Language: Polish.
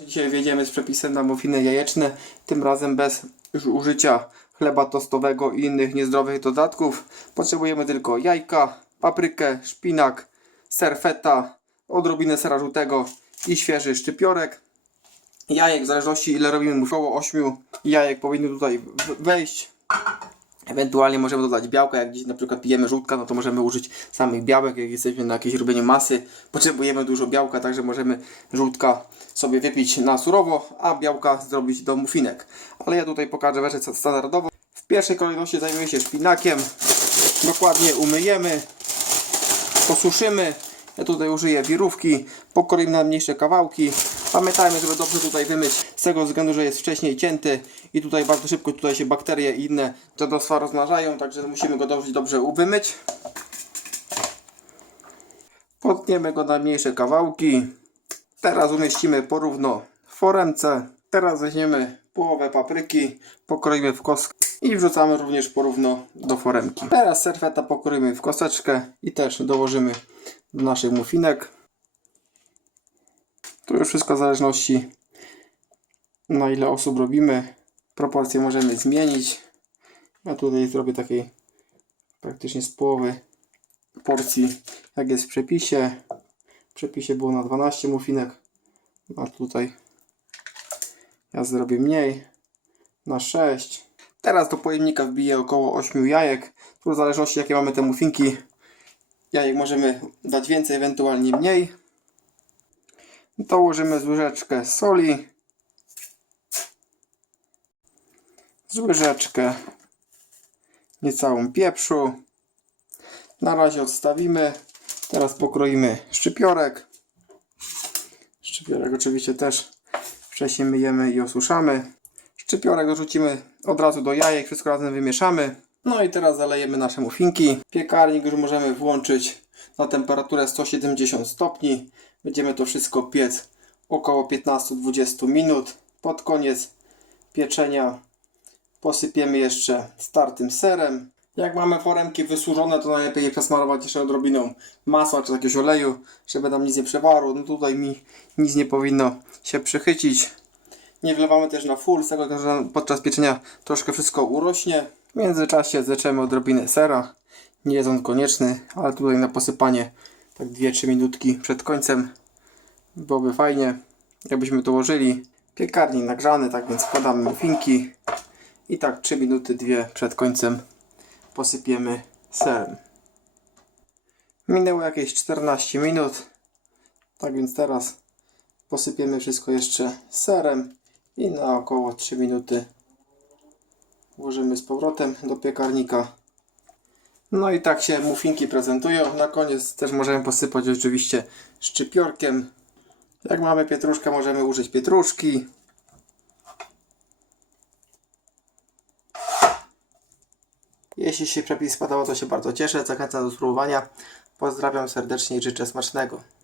Dzisiaj wjedziemy z przepisem na muffiny jajeczne, tym razem bez już użycia chleba tostowego i innych niezdrowych dodatków. Potrzebujemy tylko jajka, paprykę, szpinak, ser feta, odrobinę sera żółtego i świeży szczypiorek. Jajek, w zależności ile robimy, około 8 jajek powinno tutaj wejść. Ewentualnie możemy dodać białka, jak dziś na przykład pijemy żółtka, no to możemy użyć samych białek, jak jesteśmy na jakieś robieniu masy. Potrzebujemy dużo białka, także możemy żółtka sobie wypić na surowo, a białka zrobić do muffinek. Ale ja tutaj pokażę wersję standardową. W pierwszej kolejności zajmiemy się szpinakiem. Dokładnie umyjemy, posuszymy. Ja tutaj użyję wirówki, pokroimy na mniejsze kawałki. Pamiętajmy, żeby dobrze tutaj wymyć, z tego względu, że jest wcześniej cięty i tutaj bardzo szybko tutaj się bakterie i inne dziadostwa rozmnażają, także musimy go dobrze, dobrze wymyć. Potniemy go na mniejsze kawałki. Teraz umieścimy porówno w foremce. Teraz weźmiemy połowę papryki, pokroimy w kostkę i wrzucamy również porówno do foremki. Teraz serweta pokroimy w kosteczkę i też dołożymy do naszych muffinek. To już wszystko w zależności na ile osób robimy. Proporcje możemy zmienić. Ja tutaj zrobię takiej praktycznie z połowy porcji, jak jest w przepisie. W przepisie było na 12 muffinek, a tutaj ja zrobię mniej, na 6. Teraz do pojemnika wbiję około 8 jajek. Tu w zależności jakie mamy te muffinki, jajek możemy dać więcej, ewentualnie mniej. Dołożymy z łyżeczkę soli. Z łyżeczkę niecałą pieprzu. Na razie odstawimy. Teraz pokroimy szczypiorek. Szczypiorek oczywiście też wcześniej myjemy i osuszamy. Szczypiorek dorzucimy od razu do jajek, wszystko razem wymieszamy. No i teraz zalejemy nasze muffinki. Piekarnik już możemy włączyć na temperaturę 170 stopni. Będziemy to wszystko piec około 15-20 minut. Pod koniec pieczenia posypiemy jeszcze startym serem. Jak mamy foremki wysłużone, to najlepiej je przesmarować jeszcze odrobiną masła czy jakiegoś oleju, żeby tam nic nie przewarło. No tutaj mi nic nie powinno się przychycić. Nie wlewamy też na full, z tego że podczas pieczenia troszkę wszystko urośnie. W międzyczasie zleczemy odrobinę sera. Nie jest on konieczny, ale tutaj na posypanie tak 2-3 minutki przed końcem byłoby fajnie, jakbyśmy dołożyli. Piekarnik nagrzany, tak więc wkładamy muffinki i tak 3 minuty, 2 przed końcem posypiemy serem. Minęło jakieś 14 minut, tak więc teraz posypiemy wszystko jeszcze serem i na około 3 minuty włożymy z powrotem do piekarnika. No i tak się muffinki prezentują. Na koniec też możemy posypać oczywiście szczypiorkiem. Jak mamy pietruszkę, możemy użyć pietruszki. Jeśli się przepis spodobał, to się bardzo cieszę. Zachęcam do spróbowania. Pozdrawiam serdecznie i życzę smacznego.